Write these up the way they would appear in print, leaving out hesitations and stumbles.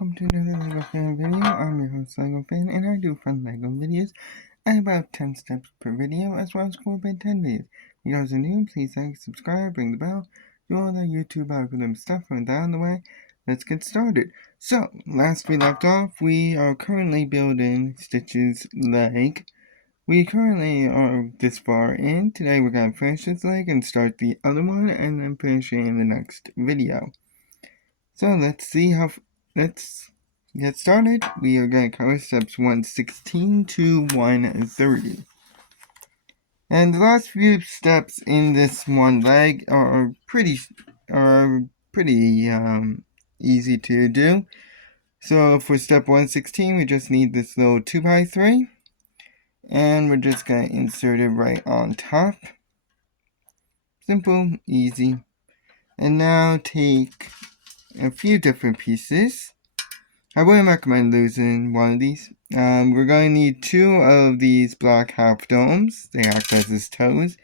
welcome to another LEGO Fan video. I'm your host LEGO Fan, and I do fun LEGO videos at about 10 steps per video, as well as cool by 10 videos. If you guys are new, please like, subscribe, ring the bell, do all that YouTube algorithm stuff. With that out of the way, let's get started. So, last we left off, we are currently building Stitch's leg. We currently are this far in. Today we're going to finish this leg and start the other one, and then finish it in the next video. So let's get started. We are going to cover steps 116 to 130. And the last few steps in this one leg are pretty easy to do. So for step 116, we just need this little 2x3. And we're just going to insert it right on top. Simple, easy. And now take a few different pieces. I wouldn't recommend losing one of these. We're going to need two of these black half domes. They act as his toes.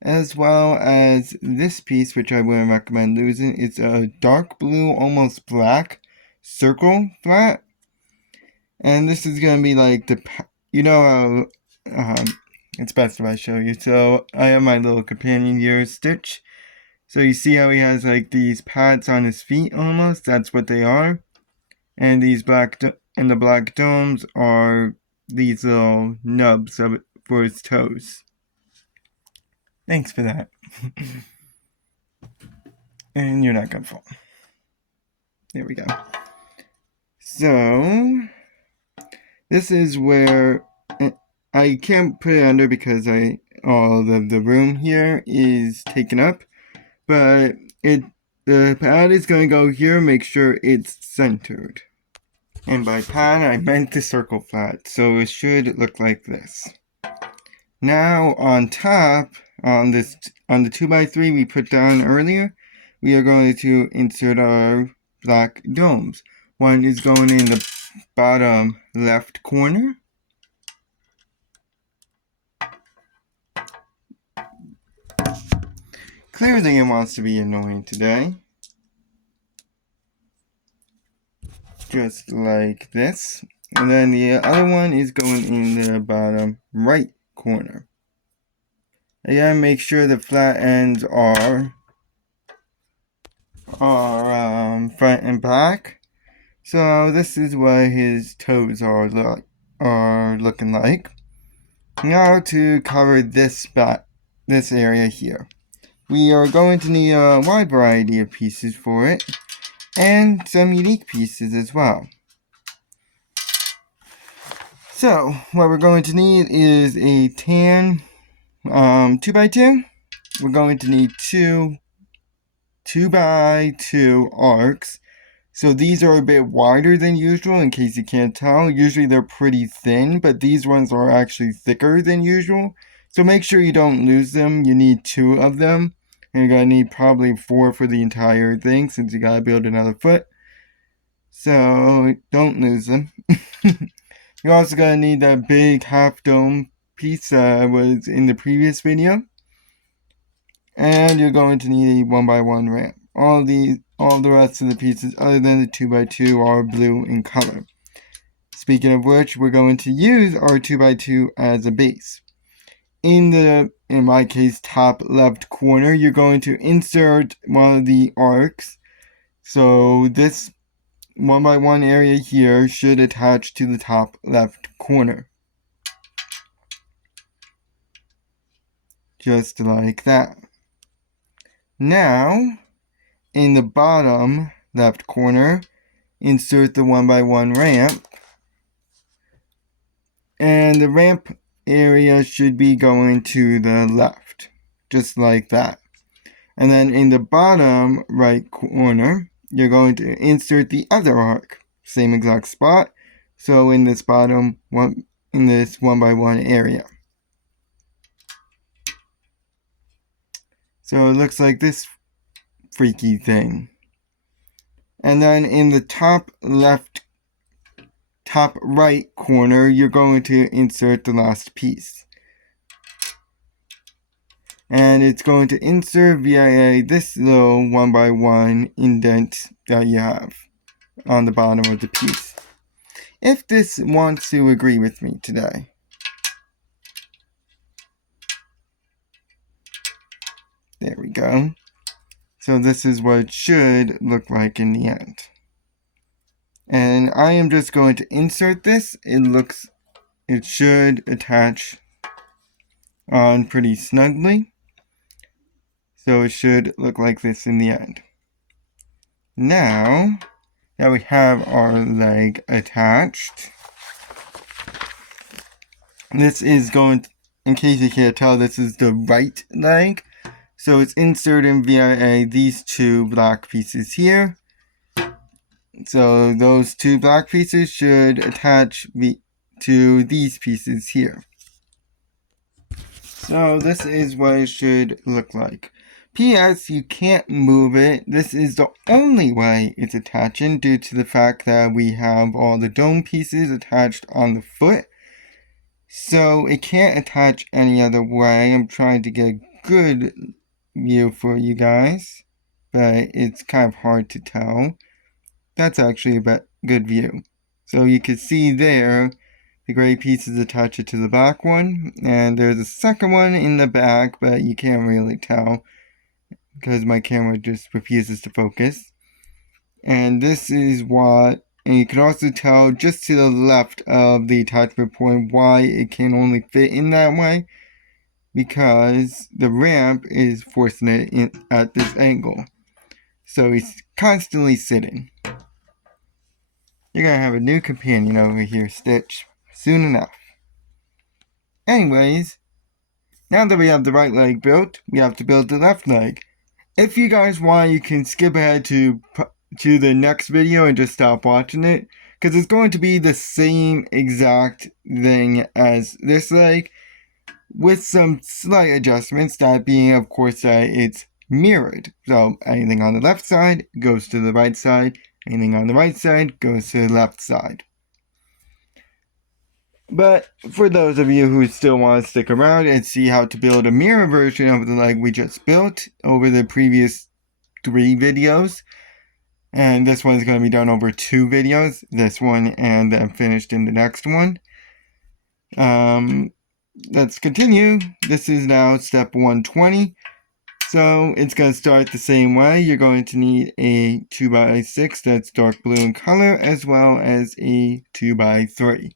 As well as this piece, which I wouldn't recommend losing. It's a dark blue, almost black circle flat. And this is going to be like the, it's best if I show you. So I have my little companion here, Stitch. So you see how he has like these pads on his feet almost? That's what they are. And these the black domes are these little nubs for his toes. Thanks for that. And you're not gonna fall. There we go. So this is where I can't put it under because all the room here is taken up. But the pad is going to go here, make sure it's centered. And by pad, I meant the circle flat, so it should look like this. Now on top, on the 2x3 we put down earlier, we are going to insert our black domes. One is going in the bottom left corner. Clearly it wants to be annoying today. Just like this. And then the other one is going in the bottom right corner. Again, make sure the flat ends are front and back. So this is what his toes are looking like. Now to cover this area here. We are going to need a wide variety of pieces for it, and some unique pieces as well. So, what we're going to need is a tan 2x2. We're going to need two 2x2 arcs. So these are a bit wider than usual, in case you can't tell. Usually they're pretty thin, but these ones are actually thicker than usual. So make sure you don't lose them. You need two of them. And you're going to need probably 4 for the entire thing, since you got to build another foot. So don't lose them. You're also going to need that big half dome piece that was in the previous video. And you're going to need a 1x1 ramp. All the rest of the pieces, other than the 2x2, are blue in color. Speaking of which, we're going to use our 2x2 as a base. In my case, top left corner, you're going to insert one of the arcs. So this 1x1 area here should attach to the top left corner. Just like that. Now, in the bottom left corner, insert the 1x1 ramp. And the ramp area should be going to the left, just like that. And then in the bottom right corner, you're going to insert the other arc, same exact spot. So in this bottom one, in this 1x1 area. So it looks like this freaky thing. And then in the top right corner, you're going to insert the last piece. And it's going to insert via this little 1x1 indent that you have. on the bottom of the piece. If this wants to agree with me today. There we go. So this is what it should look like in the end. And I am just going to insert this. It should attach on pretty snugly. So it should look like this in the end. Now that we have our leg attached, this is going to, in case you can't tell, this is the right leg. So it's inserted via these two black pieces here. So those two black pieces should attach to these pieces here. So this is what it should look like. P.S. You can't move it. This is the only way it's attaching due to the fact that we have all the dome pieces attached on the foot. So it can't attach any other way. I'm trying to get a good view for you guys, but it's kind of hard to tell. That's actually a good view. So you can see there the gray piece is attached to the back one, and there's a second one in the back, but you can't really tell because my camera just refuses to focus. And this is what, and you can also tell just to the left of the attachment point why it can only fit in that way, because the ramp is forcing it in at this angle. So it's constantly sitting. You're gonna have a new companion over here, Stitch, soon enough. Anyways, now that we have the right leg built, we have to build the left leg. If you guys want, you can skip ahead to the next video and just stop watching it, because it's going to be the same exact thing as this leg, with some slight adjustments, that being, of course, that it's mirrored. So anything on the left side goes to the right side, anything on the right side goes to the left side. But for those of you who still want to stick around and see how to build a mirror version of the leg we just built over the previous 3 videos, and this one is going to be done over 2 videos, this one and then finished in the next one. Let's continue. This is now step 120. So it's going to start the same way. You're going to need a 2x6 that's dark blue in color, as well as a 2x3.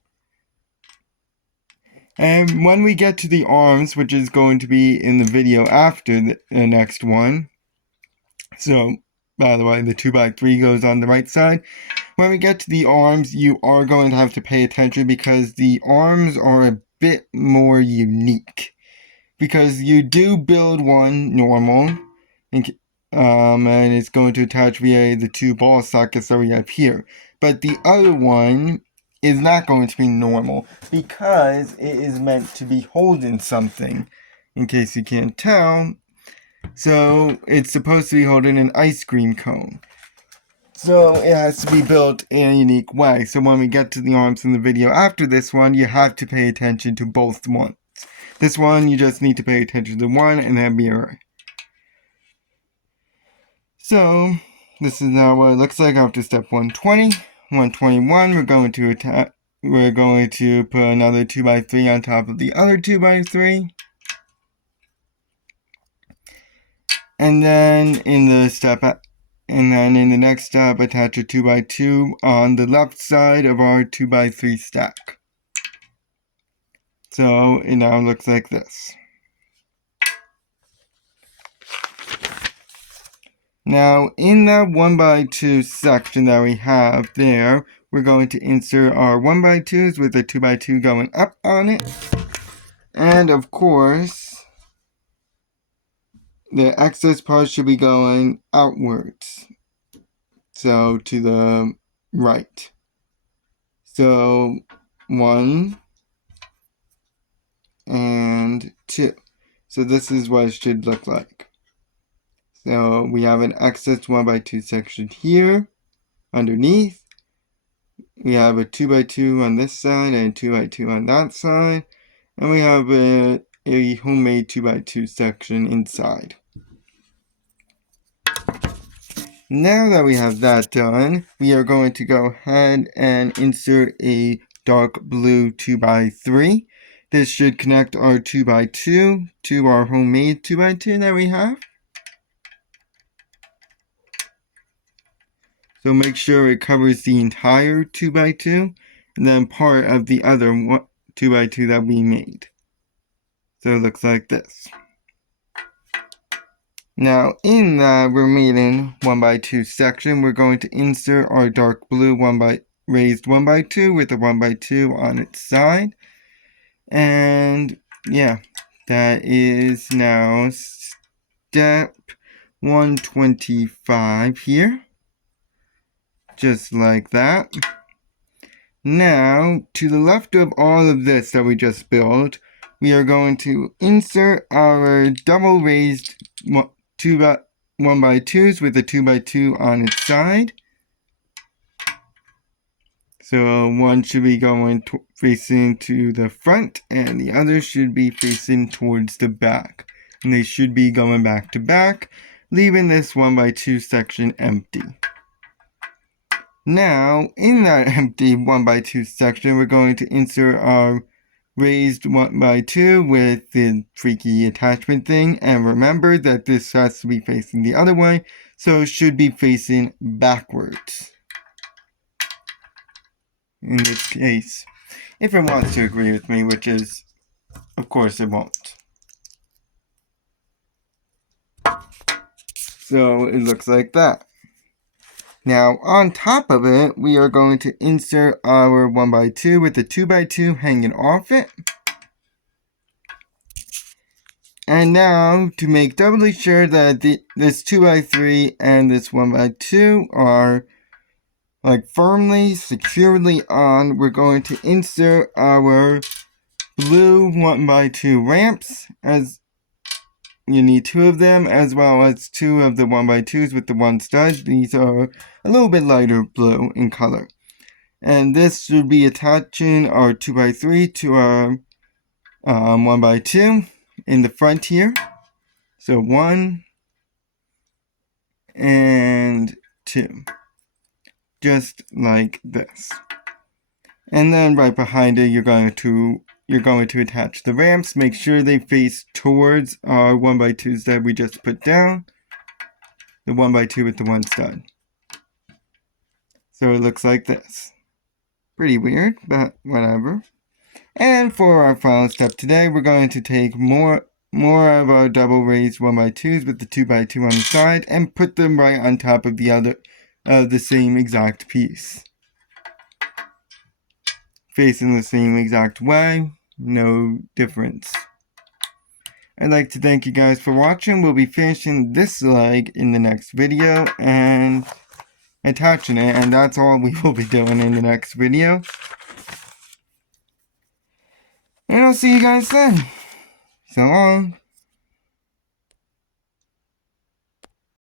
And when we get to the arms, which is going to be in the video after the next one, so by the way, the 2x3 goes on the right side. When we get to the arms, you are going to have to pay attention because the arms are a bit more unique. Because you do build one normal, and it's going to attach via the 2 ball sockets that we have here. But the other one is not going to be normal because it is meant to be holding something, in case you can't tell. So it's supposed to be holding an ice cream cone. So it has to be built in a unique way. So when we get to the arms in the video after this one, you have to pay attention to both ones. This one, you just need to pay attention to one and then mirror. So this is now what it looks like after step 120. 121, we're going to put another 2x3 on top of the other 2x3. And then in the next step, attach a 2x2 on the left side of our 2x3 stack. So it now looks like this. Now in that 1x2 section that we have there, we're going to insert our 1x2s with a 2x2 going up on it. And of course, the excess part should be going outwards. So to the right. So 1 and 2. So this is what it should look like. So we have an excess 1x2 section here underneath. We have a 2x2 on this side and a 2x2 on that side. And we have a homemade 2x2 section inside. Now that we have that done, we are going to go ahead and insert a dark blue 2x3. This should connect our 2x2 to our homemade 2x2 that we have. So make sure it covers the entire 2x2 and then part of the other 2x2 that we made. So it looks like this. Now in the remaining 1x2 section, we're going to insert our dark blue raised 1x2 with a 1x2 on its side. And yeah, that is now step 125 here. Just like that. Now, to the left of all of this that we just built, we are going to insert our double raised 1x2s with a 2x2 on its side. So one should be going facing to the front and the other should be facing towards the back. And they should be going back to back, leaving this 1x2 section empty. Now, in that empty 1x2 section, we're going to insert our raised 1x2 with the freaky attachment thing. And remember that this has to be facing the other way, so it should be facing backwards. In this case, if it wants to agree with me, which is, of course, it won't. So it looks like that. Now, on top of it, we are going to insert our 1x2 with the 2x2 hanging off it. And now, to make doubly sure that this 2x3 and this 1x2 are firmly, securely on, we're going to insert our blue 1x2 ramps, as you need 2 of them, as well as 2 of the 1x2s with the 1 stud. These are a little bit lighter blue in color. And this should be attaching our 2x3 to our 1x2 in the front here. So 1 and 2. Just like this. And then right behind it, you're going to attach the ramps. Make sure they face towards our 1x2s that we just put down. The 1x2 with the 1 stud. So it looks like this. Pretty weird, but whatever. And for our final step today, we're going to take more of our double raised 1x2s with the 2x2 on the side and put them right on top of the same exact piece. Facing the same exact way, no difference. I'd like to thank you guys for watching. We'll be finishing this leg in the next video and attaching it, and that's all we will be doing in the next video. And I'll see you guys then. So long.